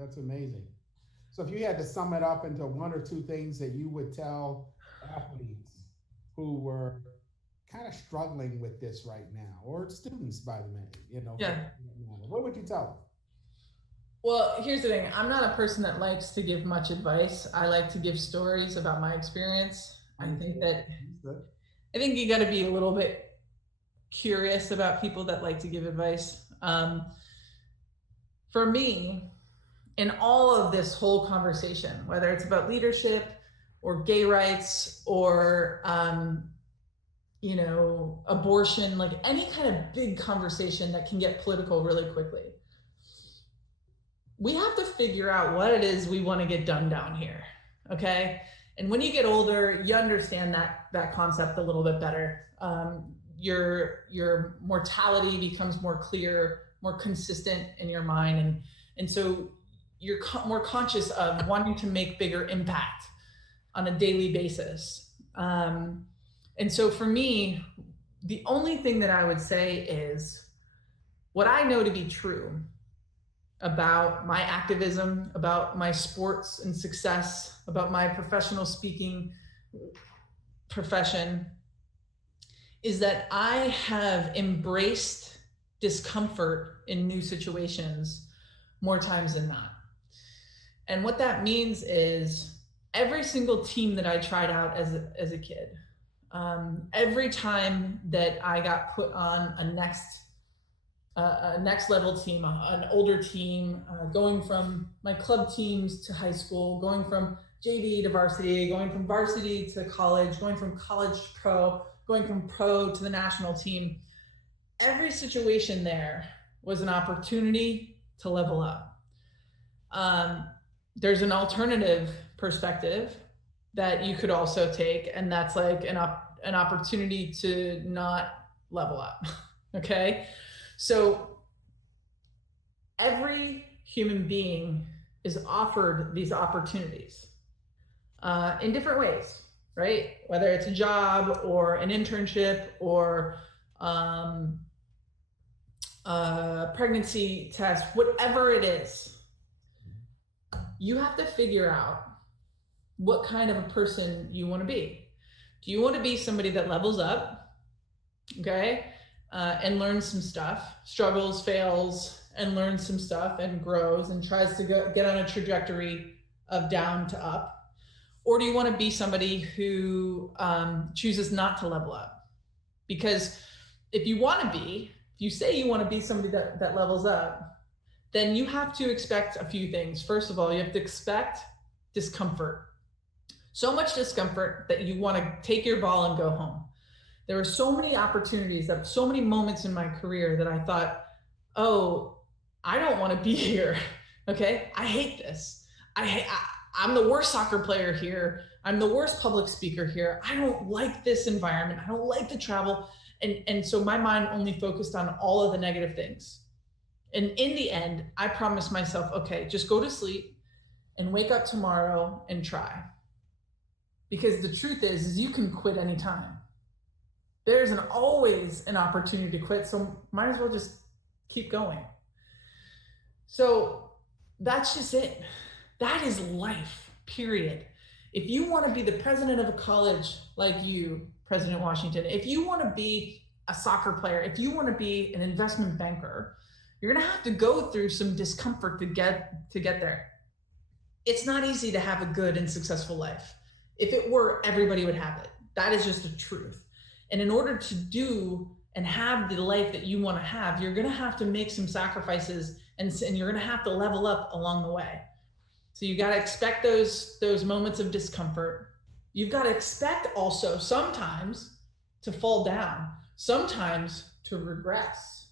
That's amazing. So if you had to sum it up into one or two things that you would tell athletes who were kind of struggling with this right now, or students by the way, Yeah. what would you tell Well, here's the thing. I'm not a person that likes to give much advice. I like to give stories about my experience. them? Understood. I think you got to be a little bit curious about people that like to give advice. For me, in all of this whole conversation, whether it's about leadership or gay rights or abortion, like any kind of big conversation that can get political really quickly, we have to figure out what it is we want to get done down here. Okay. And when you get older, you understand that concept a little bit better. Your mortality becomes more clear, more consistent in your mind. And so you're more conscious of wanting to make bigger impact on a daily basis. And so for me, the only thing that I would say is what I know to be true about my activism, about my sports and success, about my professional speaking profession, is that I have embraced discomfort in new situations more times than not. And what that means is every single team that I tried out as a kid, every time that I got put on a next level team, an older team, going from my club teams to high school, going from JV to varsity, going from varsity to college, going from college to pro, going from pro to the national team. Every situation there was an opportunity to level up. There's an alternative perspective that you could also take, and that's like an opportunity to not level up. Okay. So every human being is offered these opportunities in different ways, right? Whether it's a job or an internship or pregnancy test, whatever it is, you have to figure out what kind of a person you want to be. Do you want to be somebody that levels up, okay, and learns some stuff, struggles, fails, and learns some stuff and grows and tries to get on a trajectory of down to up? Or do you want to be somebody who chooses not to level up? Because if you say you want to be somebody that levels up, then you have to expect a few things. First of all, you have to expect discomfort. So much discomfort that you want to take your ball and go home. There were so many opportunities, so many moments in my career that I thought, oh, I don't want to be here. Okay, I hate this. I'm the worst soccer player here. I'm the worst public speaker here. I don't like this environment. I don't like the travel. And so my mind only focused on all of the negative things. And in the end, I promised myself, okay, just go to sleep and wake up tomorrow and try. Because the truth is you can quit anytime. There's always an opportunity to quit, so might as well just keep going. So that's just it. That is life, period. If you want to be the president of a college like you, President Washington, if you want to be a soccer player, if you want to be an investment banker, you're going to have to go through some discomfort to get there. It's not easy to have a good and successful life. If it were, everybody would have it. That is just the truth. And in order to do and have the life that you want to have, you're going to have to make some sacrifices and you're going to have to level up along the way. So you got to expect those moments of discomfort. You've got to expect also sometimes to fall down, sometimes to regress.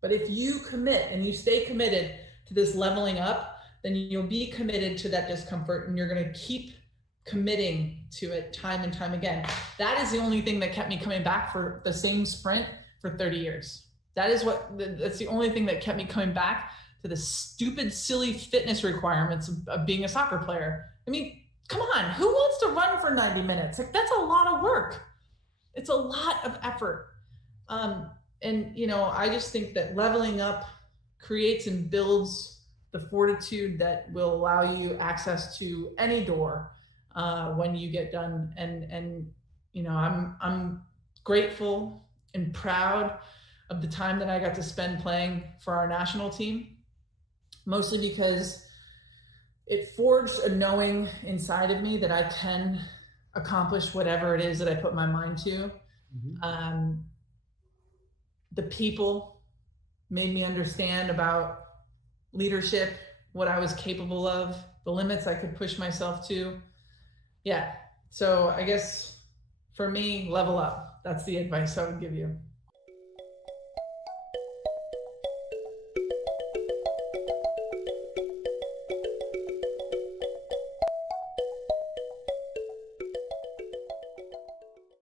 But if you commit and you stay committed to this leveling up, then you'll be committed to that discomfort and you're going to keep committing to it time and time again. That is the only thing that kept me coming back for the same sprint for 30 years. That's the only thing that kept me coming back to the stupid, silly fitness requirements of being a soccer player. I mean, come on, who wants to run for 90 minutes? Like, that's a lot of work. It's a lot of effort. And I just think that leveling up creates and builds the fortitude that will allow you access to any door when you get done. And you know, I'm grateful and proud of the time that I got to spend playing for our national team, mostly because it forged a knowing inside of me that I can accomplish whatever it is that I put my mind to. The people made me understand about leadership, what I was capable of, the limits I could push myself to. Yeah. So I guess for me, level up. That's the advice I would give you.